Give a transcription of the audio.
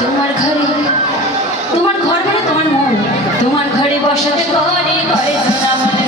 তোমার ঘরে তোমার ঘর মানে তোমার মন। তোমার ঘরে বসাতে ঘরে ঘরে